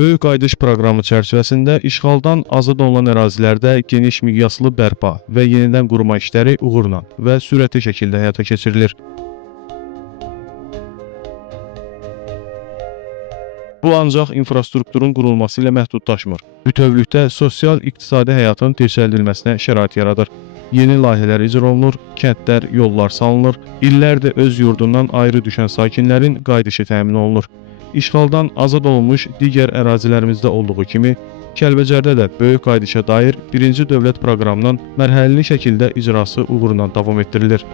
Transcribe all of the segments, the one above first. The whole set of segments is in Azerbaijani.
Böyük qayıdış proqramı çərçivəsində işğaldan azad olunan ərazilərdə geniş miqyaslı bərpa və yenidən qurma işləri uğurla və sürətli şəkildə həyata keçirilir. Bu ancaq infrastrukturun qurulması ilə məhdudlaşmır. Bütövlükdə sosial-iqtisadi həyatın dirçəldilməsinə şərait yaradır. Yeni layihələr icra olunur, kəndlər, yollar salınır, illərdir öz yurdundan ayrı düşən sakinlərin qayıdışı təmin olunur. İşğaldan azad olunmuş digər ərazilərimizdə olduğu kimi, Kəlbəcərdə də böyük qayıdışa dair birinci dövlət proqramının mərhələli şəkildə icrası uğurla davam etdirilir.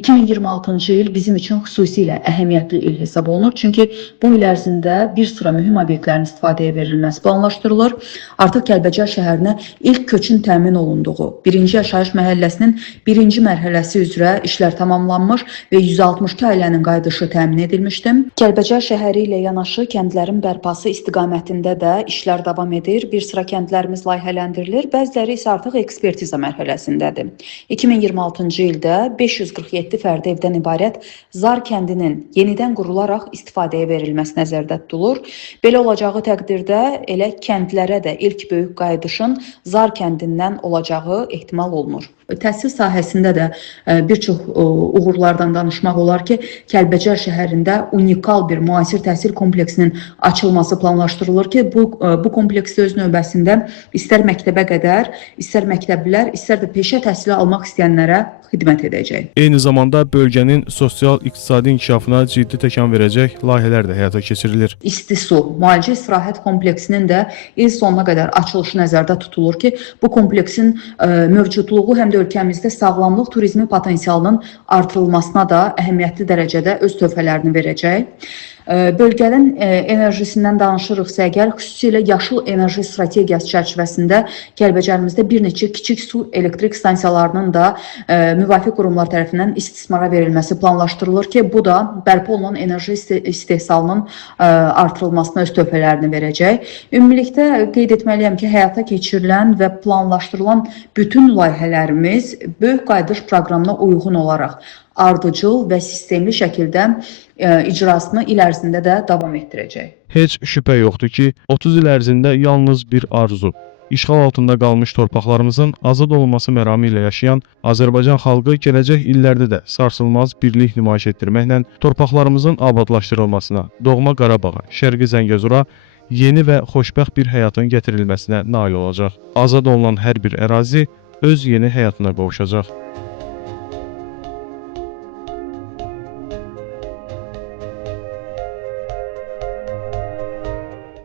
...2026-cı il bizim üçün xüsusilə əhəmiyyətli il hesab olunur. Çünki bu il ərzində bir sıra mühüm obyektlərin istifadəyə verilməsi planlaşdırılır. Artıq Kəlbəcər şəhərinə ilk köçün təmin olunduğu 1-ci yaşayış məhəlləsinin 1-ci mərhələsi üzrə işlər tamamlanmış və 162 ailənin qayıdışı təmin edilmişdir. Kəlbəcər şəhəri ilə yanaşı kəndlərin bərpası istiqamətində də işlər davam edir. Bir sıra kəndlərimiz layihələndirilir, bəziləri isə artıq ekspertiza mərhələsindədir. 2026-cı ildə 547 fərdi evdən ibarət Zar kəndinin yenidən qurularaq istifadəyə verilməsi nəzərdə tutulur. Belə olacağı təqdirdə elə kəndlərə də ilk böyük qayıdışın Zar kəndindən olacağı ehtimal olunur. Təhsil sahəsində də bir çox uğurlardan danışmaq olar ki, Kəlbəcər şəhərində unikal bir müasir təhsil kompleksinin açılması planlaşdırılır ki, bu kompleksdə öz növbəsində istər məktəbə qədər, istər məktəblilər, istər də peşə təhsili almaq istəyənlərə xidmət edəcək. Eyni zamanda bölgənin sosial-iqtisadi inkişafına ciddi təkan verəcək layihələr də həyata keçirilir. İsti su, müalicə istirahət kompleksinin də il sonuna qədər açılışı nəzərdə tutulur ki, bu kompleksin mövcudluğu həm də ölkəmizdə sağlamlıq turizmi potensialının artırılmasına da əhəmiyyətli dərəcədə öz töhfələrini verəcək. Bölgənin enerjisindən danışırıqsa əgər, xüsusilə yaşıl enerji strategiyası çərçivəsində Kəlbəcərimizdə bir neçə kiçik su elektrik stansiyalarının da müvafiq qurumlar tərəfindən istismara verilməsi planlaşdırılır ki, bu da bərpa olunan enerji istehsalının artırılmasına öz töhfələrini verəcək. Ümumilikdə qeyd etməliyəm ki, həyata keçirilən və planlaşdırılan bütün layihələrimiz böyük qayıdış proqramına uyğun olaraq ardıcıl və sistemli şəkildə icrasını il ərzində də davam etdirəcək. Heç şübhə yoxdur ki, 30 il ərzində yalnız bir arzu, işğal altında qalmış torpaqlarımızın azad olunması məramı ilə yaşayan Azərbaycan xalqı gələcək illərdə də sarsılmaz birlik nümayiş etdirməklə torpaqlarımızın abadlaşdırılmasına, doğma Qarabağa, Şərqi Zəngəzura yeni və xoşbəxt bir həyatın gətirilməsinə nail olacaq. Azad olunan hər bir ərazi öz yeni həyatına qovuşacaq.